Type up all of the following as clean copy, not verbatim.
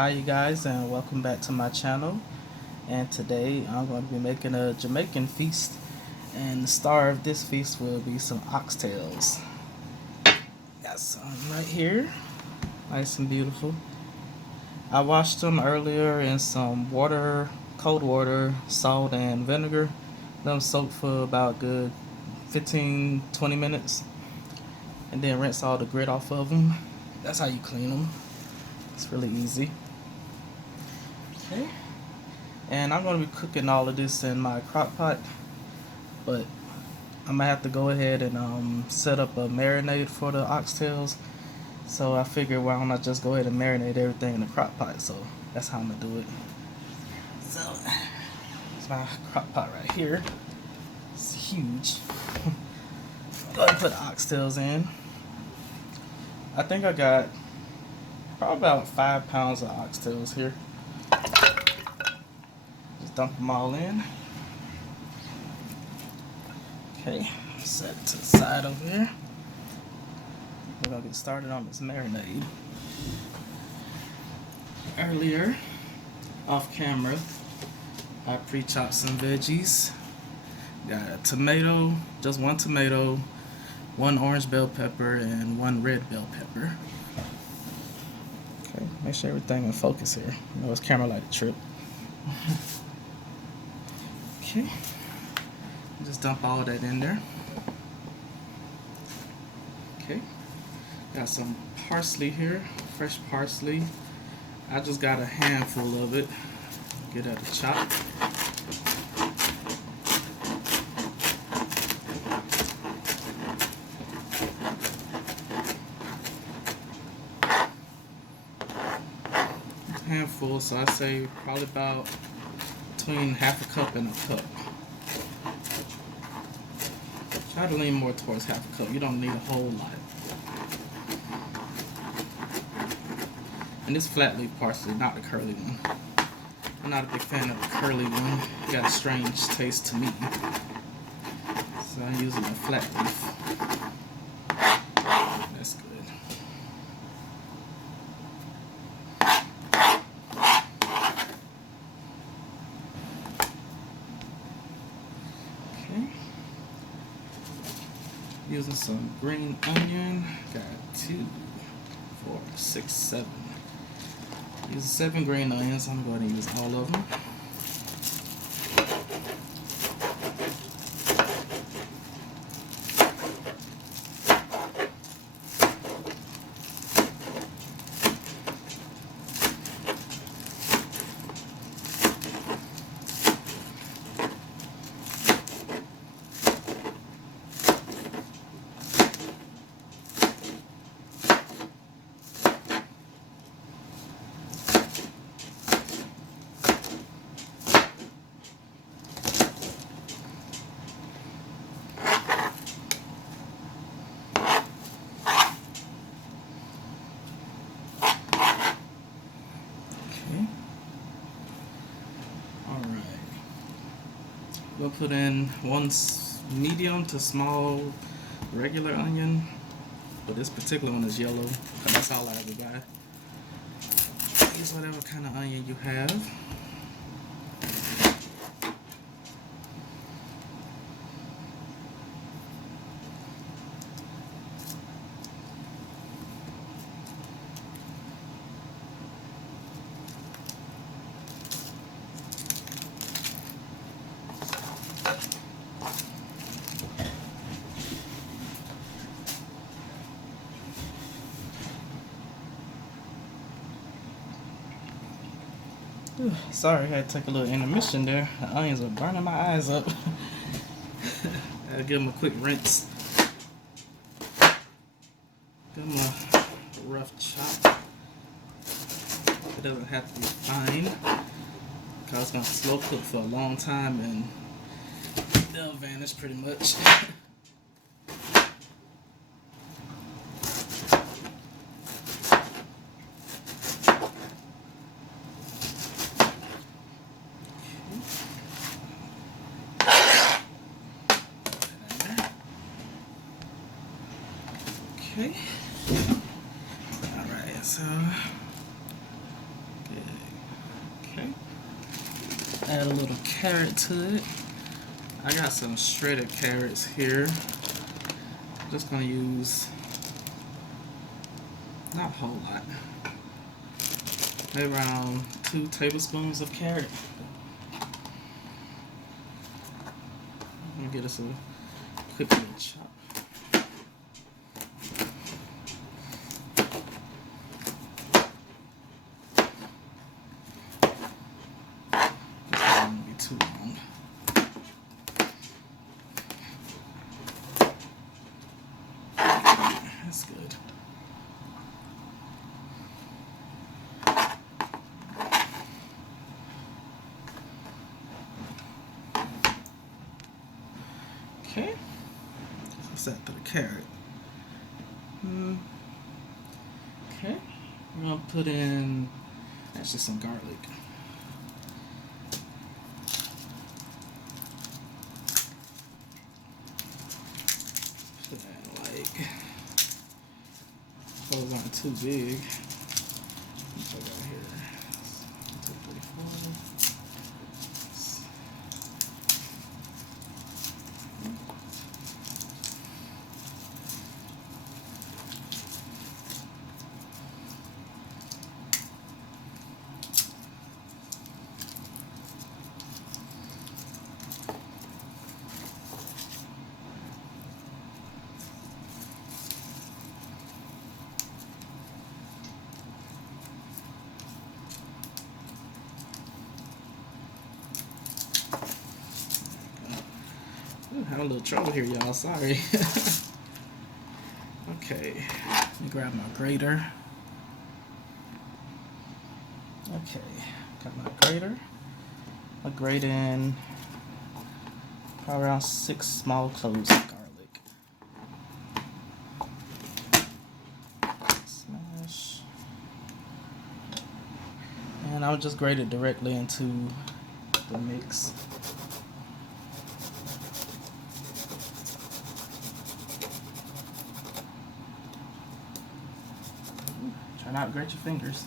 Hi you guys, and welcome back to my channel. And today I'm going to be making a Jamaican feast, and the star of this feast will be some oxtails. Got some right here, nice and beautiful. I washed them earlier in some water, cold water, salt and vinegar. Let them soak for about good 15-20 minutes, and then rinse all the grit off of them. That's how you clean them. It's really easy. Okay. And I'm going to be cooking all of this in my crock pot, but I'm going to have to go ahead and set up a marinade for the oxtails. So I figured, why don't I just go ahead and marinate everything in the crock pot. So that's how I'm going to do it. So it's my crock pot right here. It's huge. Go ahead and put the oxtails in. I think I got probably about 5 pounds of oxtails here. Just dump them all in. Okay, set it to the side over here. We're gonna get started on this marinade. Earlier, off camera, I pre-chopped some veggies. Got a tomato, just one tomato, one orange bell pepper, and one red bell pepper. Okay, make sure everything in focus here. You know this camera like to trip. Okay, just dump all of that in there. Okay, got some parsley here, fresh parsley. I just got a handful of it. Get at the chop. Handful, so I say probably about between half a cup and a cup. Try to lean more towards half a cup. You don't need a whole lot. And this flat leaf parsley, not the curly one. I'm not a big fan of the curly one. It got a strange taste to me. So I'm using a flat leaf. That's good. Using some green onion. Got 2, 4, 6, 7. Using 7 green onions. I'm going to use all of them. We'll put in one medium to small regular onion, but this particular one is yellow, because that's all I ever buy. Use whatever kind of onion you have. Sorry, I had to take a little intermission there. The onions are burning my eyes up. Gotta give them a quick rinse. Give them a rough chop. It doesn't have to be fine, because it's gonna slow cook for a long time and they'll vanish pretty much. Okay. Alright, so add a little carrot to it. I got some shredded carrots here. I'm just gonna use not a whole lot, maybe around 2 tablespoons of carrot. I'm gonna get us a quick little chop. This won't be too long. That's good. Okay, so set to the carrot. Okay, we're gonna put in actually some garlic. Put that like, those aren't too big. Let's put that here. 234. Having a little trouble here, y'all. Sorry. Okay, let me grab my grater. Okay, got my grater. I grate in probably around 6 small cloves of garlic. Smash. And I'll just grate it directly into the mix. Try not to grate your fingers.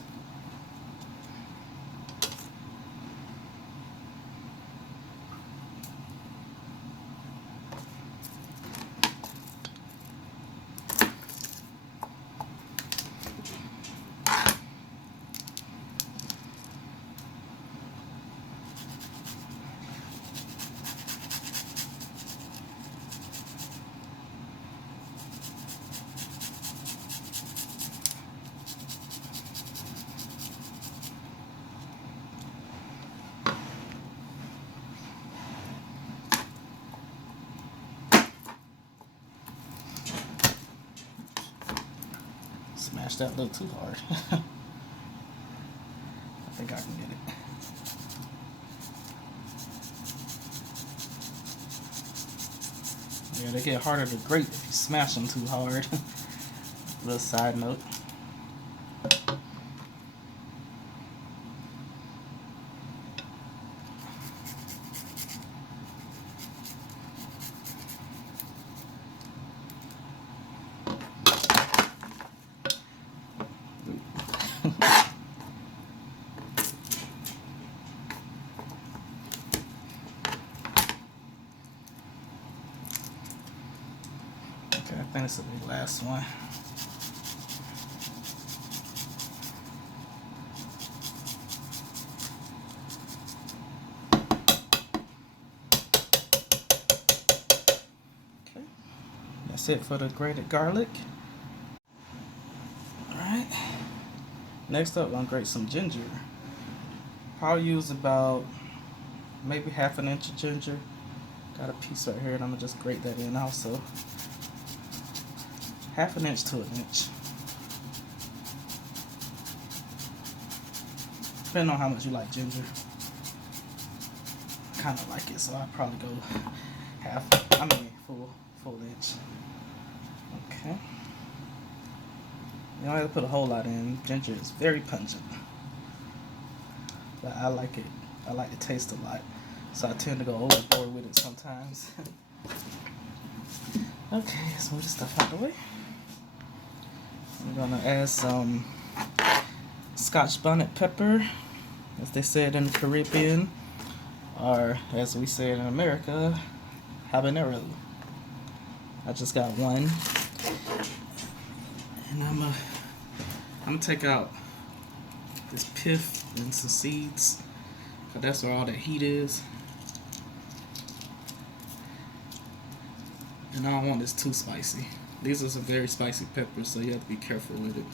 Smash that a little too hard. I think I can get it. Yeah, they get harder to grate if you smash them too hard. Little side note. Okay, I think this will be the last one. Okay, that's it for the grated garlic. Alright, next up I'm going to grate some ginger. I'll use about maybe half an inch of ginger. Got a piece right here and I'm going to just grate that in also. Half an inch to an inch. Depending on how much you like ginger. I kind of like it, so I'll probably go full inch. Okay. You don't have to put a whole lot in. Ginger is very pungent. But I like it. I like the taste a lot. So I tend to go overboard with it sometimes. Okay, let's move this stuff out of the way. I'm gonna add some Scotch bonnet pepper, as they said in the Caribbean. or as we say in America, habanero. I just got one, and I'm gonna take out this pith and some seeds, cause that's where all that heat is. And I don't want this too spicy. These are some very spicy peppers, so you have to be careful with it.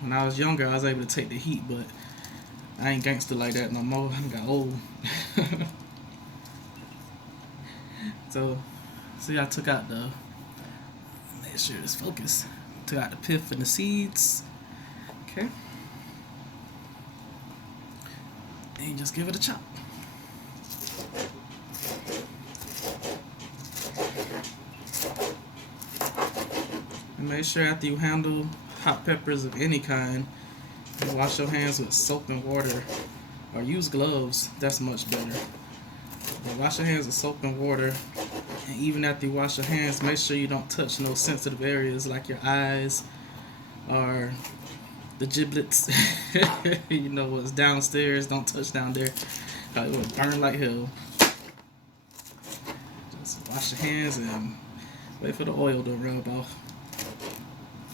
When I was younger, I was able to take the heat, but I ain't gangster like that no more. I got old. So, see, I took out the, make sure it's focused. Took out the pith and the seeds. Okay. And you just give it a chop. And make sure after you handle hot peppers of any kind, you wash your hands with soap and water, or use gloves. That's much better. But wash your hands with soap and water, and even after you wash your hands, make sure you don't touch no sensitive areas like your eyes or the giblets. You know what's downstairs, don't touch down there. It will burn like hell. Just wash your hands and wait for the oil to rub off.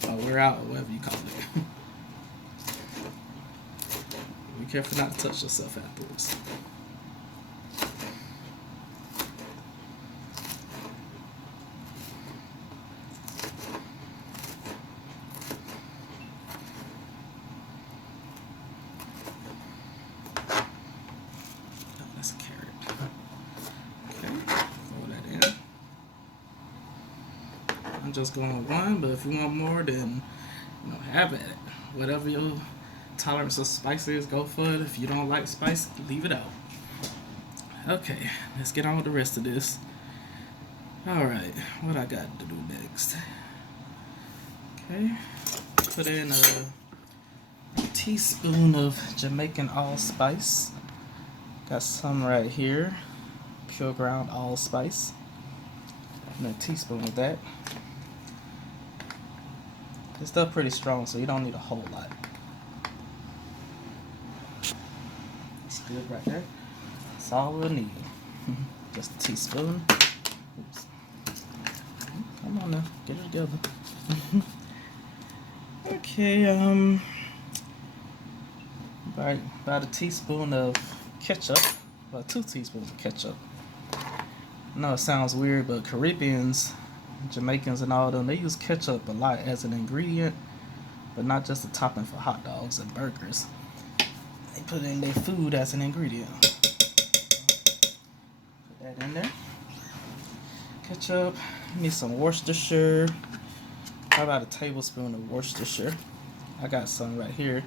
Or wear out, or whatever you call it. Be careful not to touch yourself afterwards. Oh, that's a carrot. Okay, throw that in. I'm just going one, but if you want more, then have at it. Whatever your tolerance of spicy is, go for it. If you don't like spice, leave it out. Okay, let's get on with the rest of this. Alright, what I got to do next? Okay, put in a teaspoon of Jamaican allspice. Got some right here, pure ground allspice. And a teaspoon of that. It's still pretty strong, so you don't need a whole lot. It's good right there. That's all we'll need. Just a teaspoon. Oops. Come on now, get it together. Okay, about a teaspoon of ketchup. About 2 teaspoons of ketchup. I know it sounds weird, but Caribbeans, Jamaicans and all of them, they use ketchup a lot as an ingredient, but not just a topping for hot dogs and burgers. They put it in their food as an ingredient. Put that in there. Ketchup. Need some Worcestershire. How about a tablespoon of Worcestershire? I got some right here.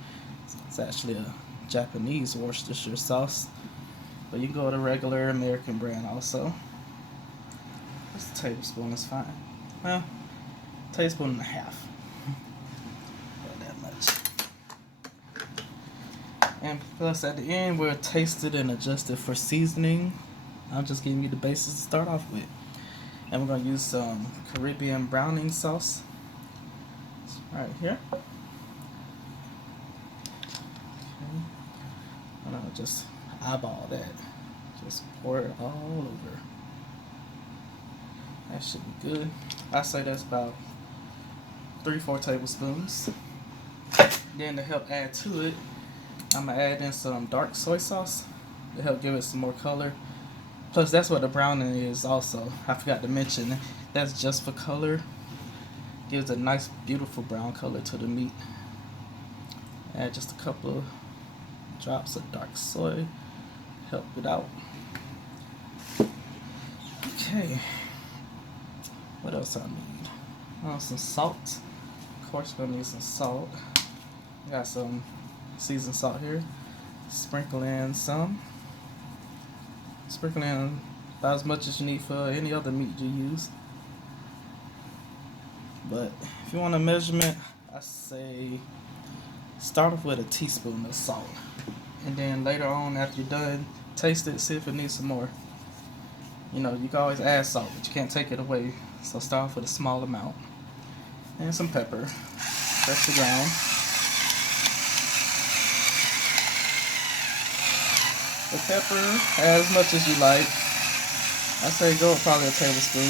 It's actually a Japanese Worcestershire sauce, but you can go to regular American brand also. Just a tablespoon is fine. Well, tablespoon and a half. Not that much. And plus at the end, we'll taste it and adjust it for seasoning. I'm just giving you the basis to start off with. And we're going to use some Caribbean browning sauce. It's right here. Okay. And I'll just eyeball that. Just pour it all over. That should be good. I say that's about 3-4 tablespoons. Then to help add to it, I'm going to add in some dark soy sauce to help give it some more color. Plus, that's what the browning is also. I forgot to mention, that's just for color. Gives a nice, beautiful brown color to the meat. Add just a couple of drops of dark soy. Help it out. Okay. What else I need? Some salt. Of course, we're gonna need some salt. I got some seasoned salt here. Sprinkle in some. Sprinkle in about as much as you need for any other meat you use. But if you want a measurement, I say start off with a teaspoon of salt. And then later on, after you're done, taste it, see if it needs some more. You know, you can always add salt, but you can't take it away. So start off with a small amount. And some pepper, freshly ground. The pepper, as much as you like. I say go with probably a tablespoon.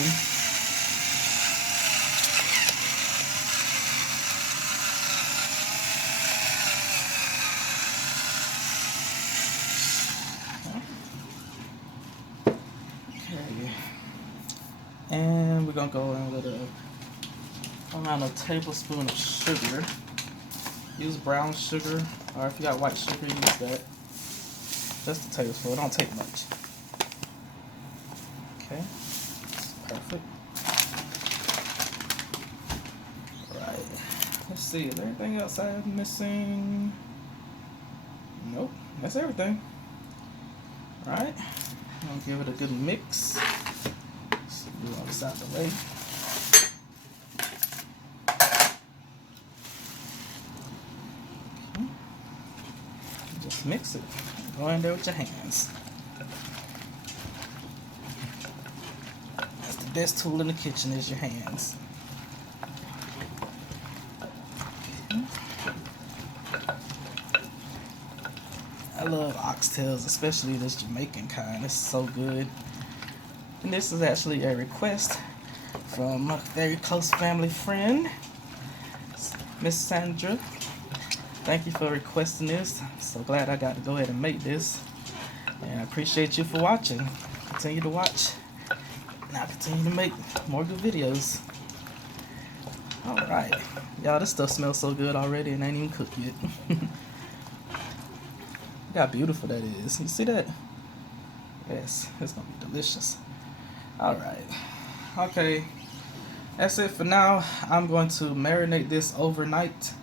Okay. And we're gonna go in with around a tablespoon of sugar. Use brown sugar, or if you got white sugar, use that. Just a tablespoon, it don't take much. Okay, perfect. Right, let's see, is there anything else I'm missing? Nope, that's everything. Alright, I'm gonna give it a good mix. Let's move all this out of the way. Okay. Just mix it. Go in there with your hands. That's the best tool in the kitchen is your hands. I love oxtails, especially this Jamaican kind. It's so good. And this is actually a request from a very close family friend, Miss Sandra. Thank you for requesting this. I'm so glad I got to go ahead and make this. And I appreciate you for watching. Continue to watch. And I'll continue to make more good videos. Alright. Y'all, this stuff smells so good already and ain't even cooked yet. Look how beautiful that is. You see that? Yes, it's gonna be delicious. Alright. Okay. That's it for now. I'm going to marinate this overnight.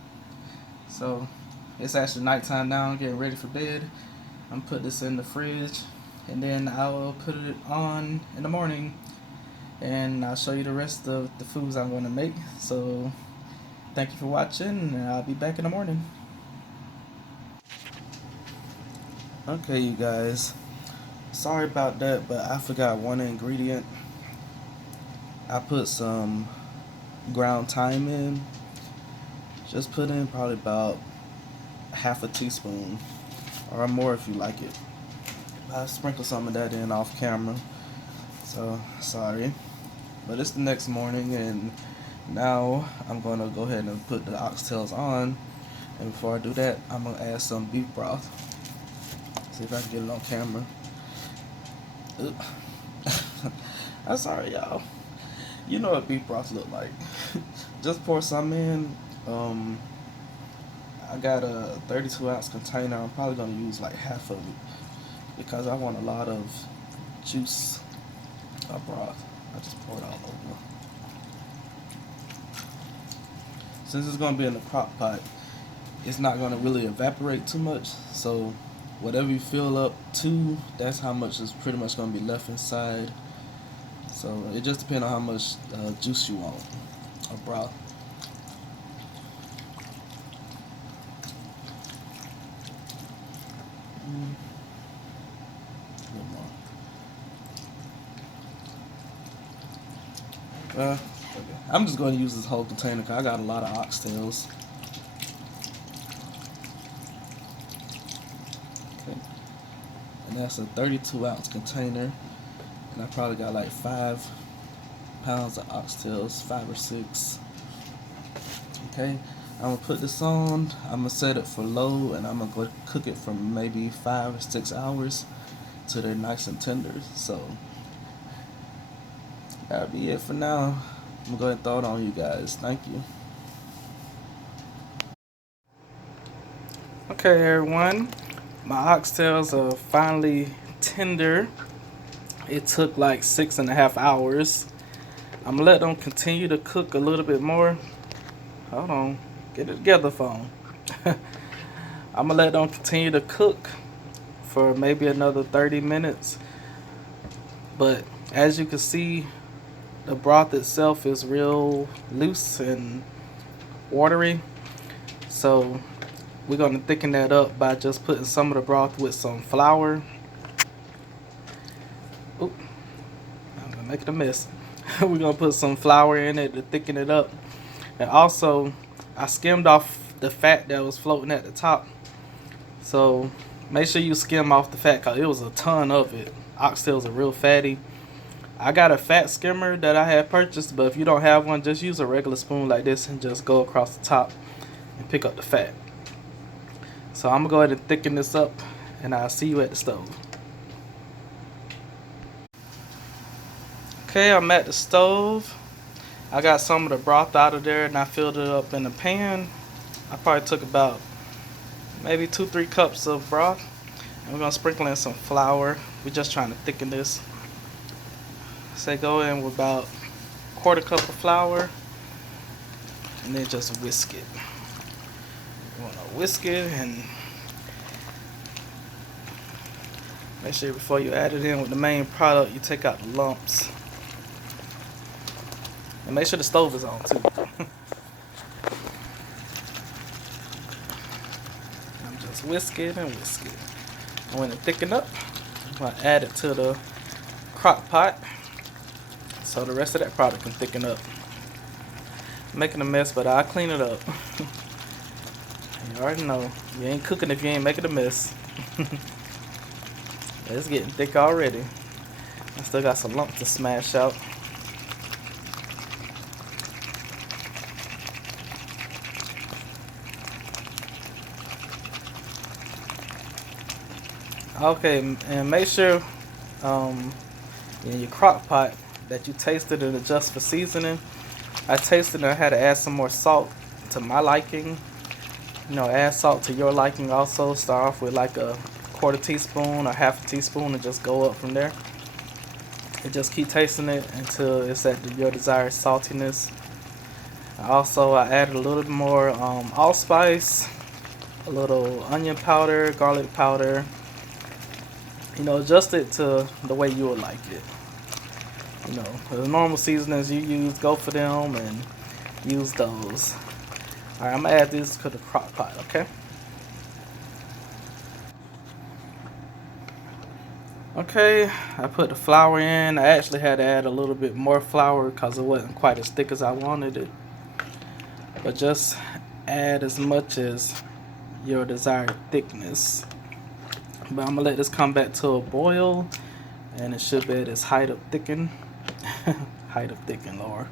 So it's actually nighttime now. I'm getting ready for bed. I'm gonna put this in the fridge and then I'll put it on in the morning and I'll show you the rest of the foods I'm going to make. So thank you for watching and I'll be back in the morning. Okay, you guys, sorry about that, but I forgot one ingredient. I put some ground thyme in. Just put in probably about half a teaspoon or more if you like it. I sprinkled some of that in off camera, so sorry. But it's the next morning and now I'm gonna go ahead and put the oxtails on, and before I do that I'm gonna add some beef broth. See if I can get it on camera. I'm sorry, y'all. You know what beef broth look like. Just pour some in. I got a 32-ounce container. I'm probably gonna use like half of it because I want a lot of juice of broth. I just pour it all over. Since it's gonna be in the crock pot, it's not gonna really evaporate too much. So whatever you fill up to, that's how much is pretty much gonna be left inside. So it just depends on how much juice you want of broth. Okay. I'm just going to use this whole container because I got a lot of oxtails. Okay. And that's a 32-ounce container. And I probably got like 5 pounds of oxtails, 5 or 6. Okay. I'm going to put this on. I'm going to set it for low and I'm going to go cook it for maybe 5 or 6 hours till they're nice and tender. So that'll be it for now. I'm going to go ahead and throw it on you guys. Thank you. Okay, everyone. My oxtails are finally tender. It took like 6.5 hours. I'm going to let them continue to cook a little bit more. Hold on. Get it together, phone. I'm going to let them continue to cook for maybe another 30 minutes. But as you can see, the broth itself is real loose and watery. So we're going to thicken that up by just putting some of the broth with some flour. Oop, I'm going to make it a mess. We're going to put some flour in it to thicken it up. And also, I skimmed off the fat that was floating at the top. So Make sure you skim off the fat because it was a ton of it. Oxtails are real fatty. I got a fat skimmer that I had purchased, but if you don't have one, just use a regular spoon like this and just go across the top and pick up the fat. So I'm gonna go ahead and thicken this up, and I'll see you at the stove. Okay, I'm at the stove. I got some of the broth out of there and I filled it up in a pan. I probably took about maybe 2-3 cups of broth. And we're gonna sprinkle in some flour. We're just trying to thicken this. Say go in with about 1/4 cup of flour and then just whisk it. You wanna whisk it and make sure before you add it in with the main product you take out the lumps. And make sure the stove is on too. I'm just whisk it and whisk it. And when it thicken up, I'm gonna add it to the crock pot so the rest of that product can thicken up. I'm making a mess, but I'll clean it up. You already know, you ain't cooking if you ain't making a mess. It's getting thick already. I still got some lumps to smash out. Okay, and make sure in your crock pot that you tasted and adjust for seasoning. I tasted and I had to add some more salt to my liking. You know, add salt to your liking also. Start off with like a 1/4 teaspoon or 1/2 teaspoon and just go up from there. And just keep tasting it until it's at your desired saltiness. Also, I added a little more allspice, a little onion powder, garlic powder. You know, adjust it to the way you would like it. You know, the normal seasonings you use, go for them and use those. Alright, I'm gonna add this to the crock pot, okay? Okay, I put the flour in. I actually had to add a little bit more flour because it wasn't quite as thick as I wanted it. But just add as much as your desired thickness. But I'm gonna let this come back to a boil, and it should be at its height of thicken. Height of thicken, Lord.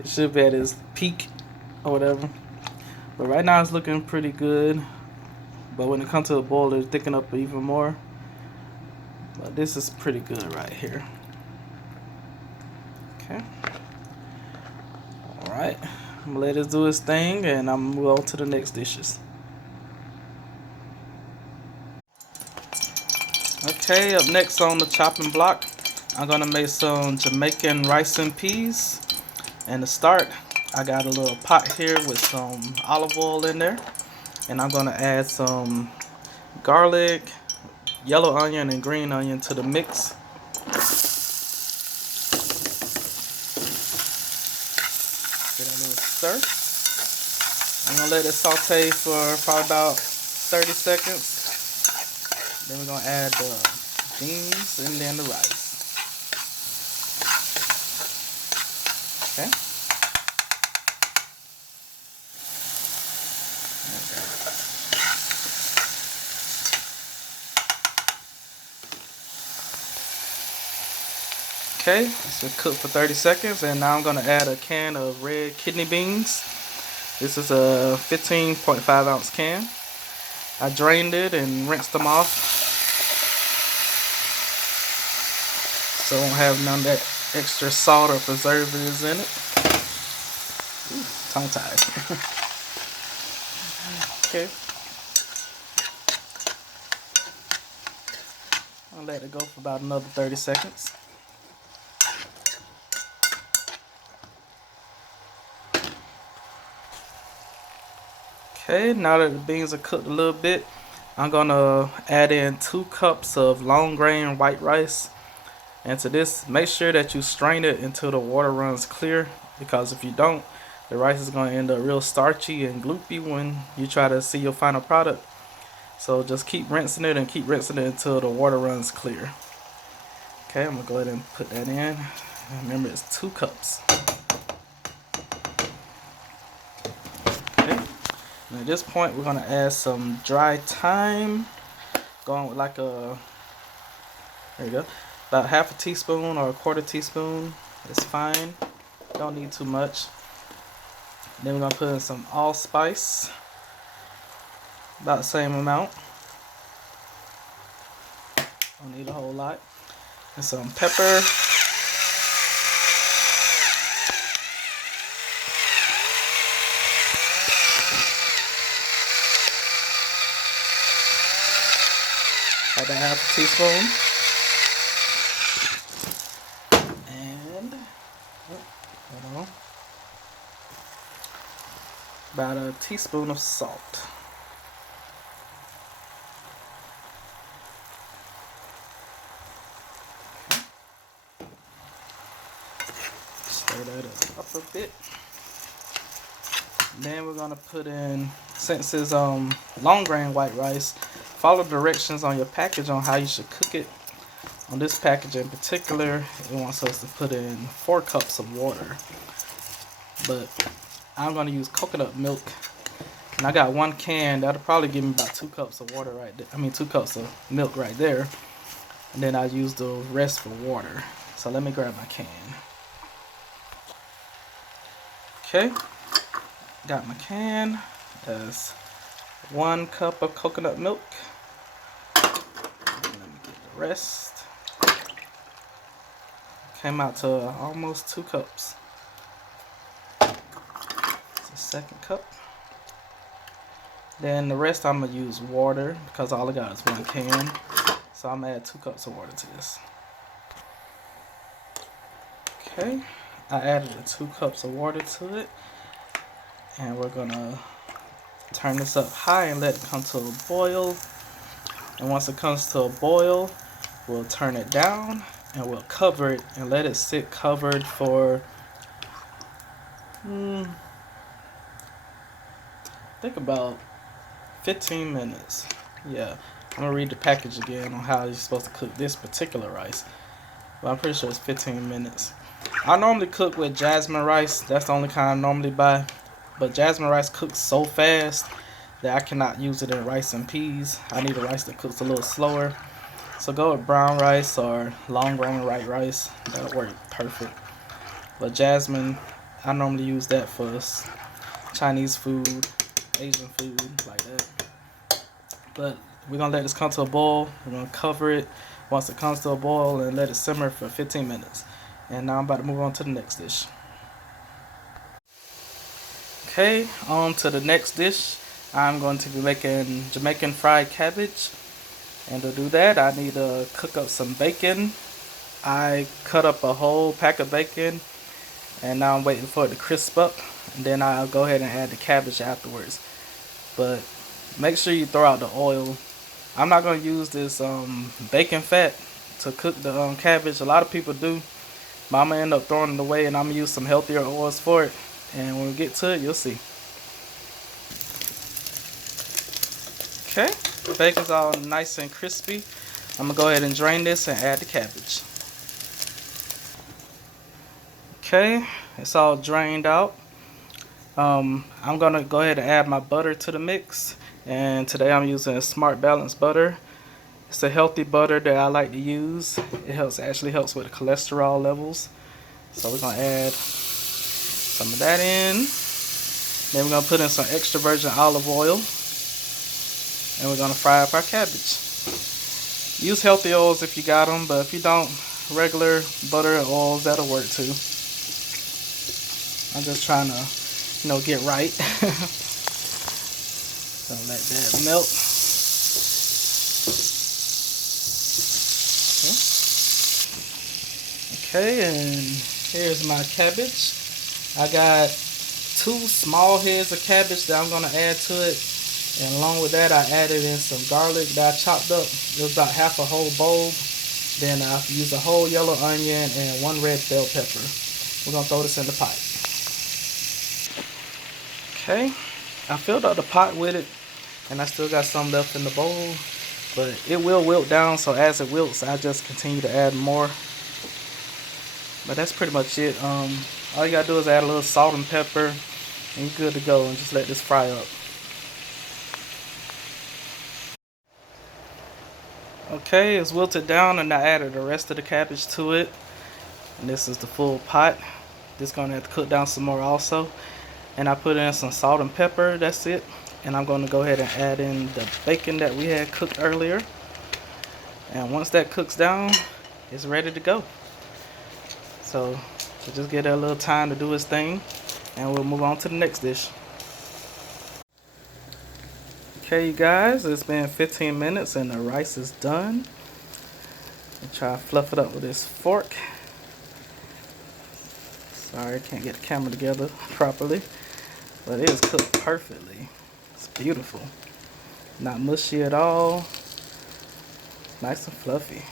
It should be at its peak or whatever. But right now it's looking pretty good. But when it comes to a boil, it'll thicken up even more. But this is pretty good right here. Okay. Alright. I'm gonna let this do its thing, and I'm gonna move on to the next dishes. Okay, up next on the chopping block, I'm gonna make some Jamaican rice and peas. And to start, I got a little pot here with some olive oil in there, and I'm gonna add some garlic, yellow onion, and green onion to the mix. Get a little stir. I'm gonna let it saute for probably about 30 seconds. Then we're gonna add the beans and then the rice. Okay. Okay, it's been cooked for 30 seconds, and now I'm gonna add a can of red kidney beans. This is a 15.5 ounce can. I drained it and rinsed them off, so I won't have none of that extra salt or preservatives in it. Ooh, tongue tied. Okay. I'll let it go for about another 30 seconds. Okay, now that the beans are cooked a little bit, I'm gonna add in 2 cups of long grain white rice. And to this, make sure that you strain it until the water runs clear, because if you don't, the rice is gonna end up real starchy and gloopy when you try to see your final product. So just keep rinsing it and keep rinsing it until the water runs clear. Okay, I'm gonna go ahead and put that in. Remember, it's 2 cups. Okay. And at this point, we're gonna add some dry thyme. going with like a, there you go, about half a teaspoon or a quarter teaspoon is fine. Don't need too much. Then we're gonna put in some allspice, about the same amount. Don't need a whole lot. And some pepper. About half a teaspoon. And hold on. About a teaspoon of salt. Stir that up a bit. Then we're gonna put in, since it's long grain white rice, follow directions on your package on how you should cook it. On this package in particular, it wants us to put in 4 cups of water. But I'm gonna use coconut milk, and I got 1 can. That'll probably give me about 2 cups of water right there. I mean 2 cups of milk right there. And then I use the rest for water. So let me grab my can. Okay. Got my can. That's 1 cup of coconut milk. Let me get the rest. Came out to almost 2 cups. It's the 2nd cup. Then the rest I'm gonna use water because all I got is 1 can. So I'm gonna add 2 cups of water to this. Okay, I added the 2 cups of water to it. And we're gonna turn this up high and let it come to a boil. And once it comes to a boil, we'll turn it down and we'll cover it and let it sit covered for I think about 15 minutes. Yeah, I'm gonna read the package again on how you're supposed to cook this particular rice, but I'm pretty sure it's 15 minutes. I normally cook with jasmine rice. That's the only kind I normally buy. But jasmine rice cooks so fast that I cannot use it in rice and peas. I need a rice that cooks a little slower. So go with brown rice or long grain white rice. That'll work perfect. But jasmine, I normally use that for Chinese food, Asian food, like that. But we're gonna let this come to a boil. We're gonna cover it once it comes to a boil and let it simmer for 15 minutes. And now I'm about to move on to the next dish. Okay, on to the next dish. I'm going to be making Jamaican fried cabbage. And to do that, I need to cook up some bacon. I cut up a whole pack of bacon, and now I'm waiting for it to crisp up. And then I'll go ahead and add the cabbage afterwards. But make sure you throw out the oil. I'm not going to use this bacon fat to cook the cabbage. A lot of people do. But I'm going to end up throwing it away, and I'm going to use some healthier oils for it. And when we get to it, you'll see. Okay, the bacon's all nice and crispy. I'm gonna go ahead and drain this and add the cabbage. Okay, it's all drained out. I'm gonna go ahead and add my butter to the mix. And today I'm using a Smart Balance butter. It's a healthy butter that I like to use. It actually helps with the cholesterol levels. So we're gonna add some of that in. Then we're gonna put in some extra virgin olive oil. And we're gonna fry up our cabbage. Use healthy oils if you got them, but if you don't, regular butter and oils, that'll work too. I'm just trying to, get right. So let that melt. Okay, and here's my cabbage. I got 2 small heads of cabbage that I'm going to add to it. And along with that, I added in some garlic that I chopped up. It was about half a whole bulb. Then I used a whole yellow onion and 1 red bell pepper. We're going to throw this in the pot. Okay, I filled up the pot with it. And I still got some left in the bowl. But it will wilt down, so as it wilts, I just continue to add more. But that's pretty much it. All you gotta do is add a little salt and pepper, and you're good to go. And just let this fry up. Okay, it's wilted down and I added the rest of the cabbage to it. And this is the full pot. This gonna have to cook down some more also. And I put in some salt and pepper, that's it. And I'm gonna go ahead and add in the bacon that we had cooked earlier. And once that cooks down, it's ready to go. So we'll just give it a little time to do its thing and we'll move on to the next dish. Okay, you guys, it's been 15 minutes and the rice is done. And try to fluff it up with this fork. Sorry, I can't get the camera together properly, but it is cooked perfectly. It's beautiful. Not mushy at all. Nice and fluffy.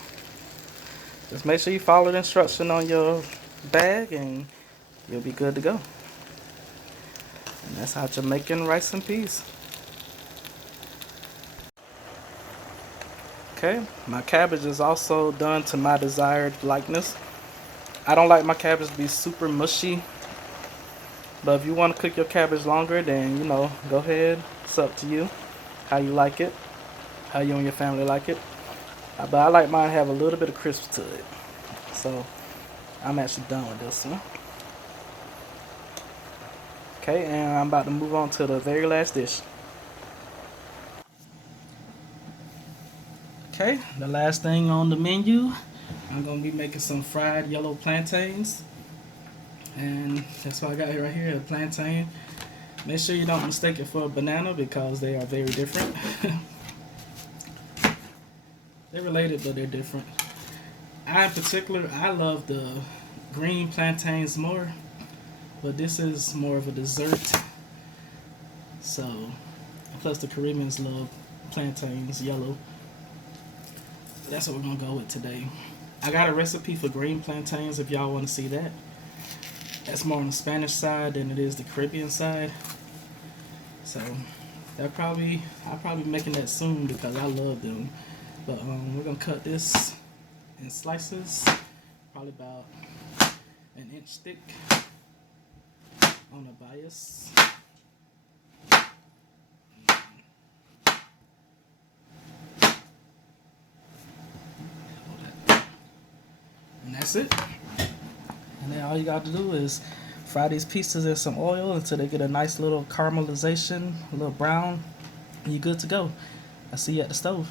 Just make sure you follow the instruction on your bag and you'll be good to go. And that's how Jamaican rice and peas. Okay, my cabbage is also done to my desired likeness. I don't like my cabbage to be super mushy, but if you want to cook your cabbage longer, then you know, go ahead. It's up to you how you like it, how you and your family like it. But I like mine to have a little bit of crisp to it. So I'm actually done with this one. Okay, and I'm about to move on to the very last dish. Okay, the last thing on the menu, I'm going to be making some fried yellow plantains. And that's what I got right here, a plantain. Make sure you don't mistake it for a banana because they are very different. They're related, but they're different. In particular, I love the green plantains more, but this is more of a dessert. So, plus the Caribbeans love plantains yellow. That's what we're gonna go with today. I got a recipe for green plantains if y'all want to see that. That's more on the Spanish side than it is the Caribbean side. So I'll probably be making that soon because I love them. But we're gonna cut this in slices, probably about an inch thick on the bias. And that's it. And then all you got to do is fry these pieces in some oil until they get a nice little caramelization, a little brown, and you're good to go. I'll see you at the stove.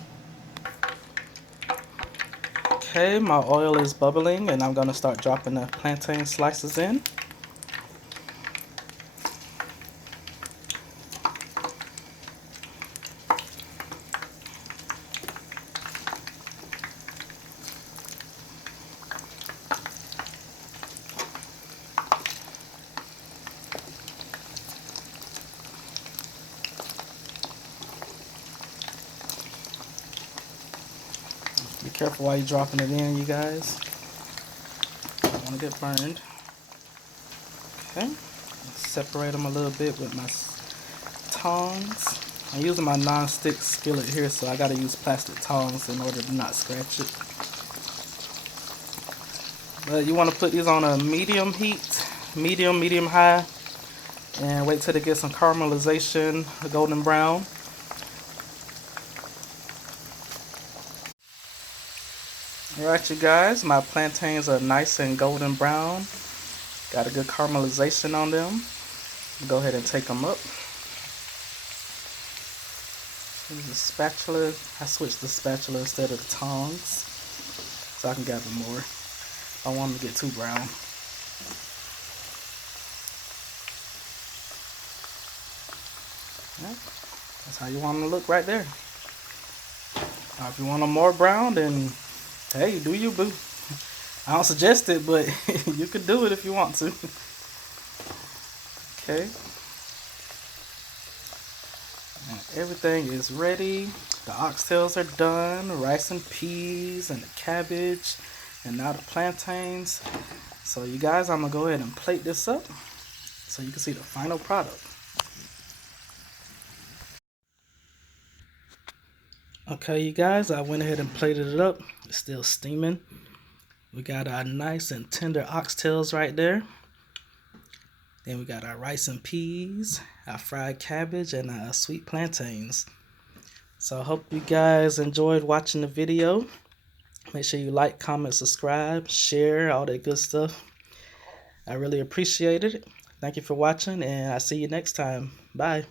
Okay, my oil is bubbling and I'm going to start dropping the plantain slices in. Be careful while you're dropping it in, you guys. Don't want to get burned. Okay, separate them a little bit with my tongs. I'm using my non-stick skillet here, so I gotta use plastic tongs in order to not scratch it. But you want to put these on a medium heat, medium high, and wait till they get some caramelization, golden brown. Alright, you guys, my plantains are nice and golden brown. Got a good caramelization on them. Go ahead and take them up. Use a spatula. I switched the spatula instead of the tongs so I can gather more. I don't want them to get too brown. Yeah, that's how you want them to look right there. Now, if you want them more brown, then hey, do you, boo. I don't suggest it, but you can do it if you want to. Okay. And everything is ready. The oxtails are done. Rice and peas and the cabbage. And now the plantains. So you guys, I'm going to go ahead and plate this up so you can see the final product. Okay, you guys, I went ahead and plated it up. It's still steaming. We got our nice and tender oxtails right there. Then we got our rice and peas, our fried cabbage, and our sweet plantains. So I hope you guys enjoyed watching the video. Make sure you like, comment, subscribe, share, all that good stuff. I really appreciate it. Thank you for watching, and I'll see you next time. Bye.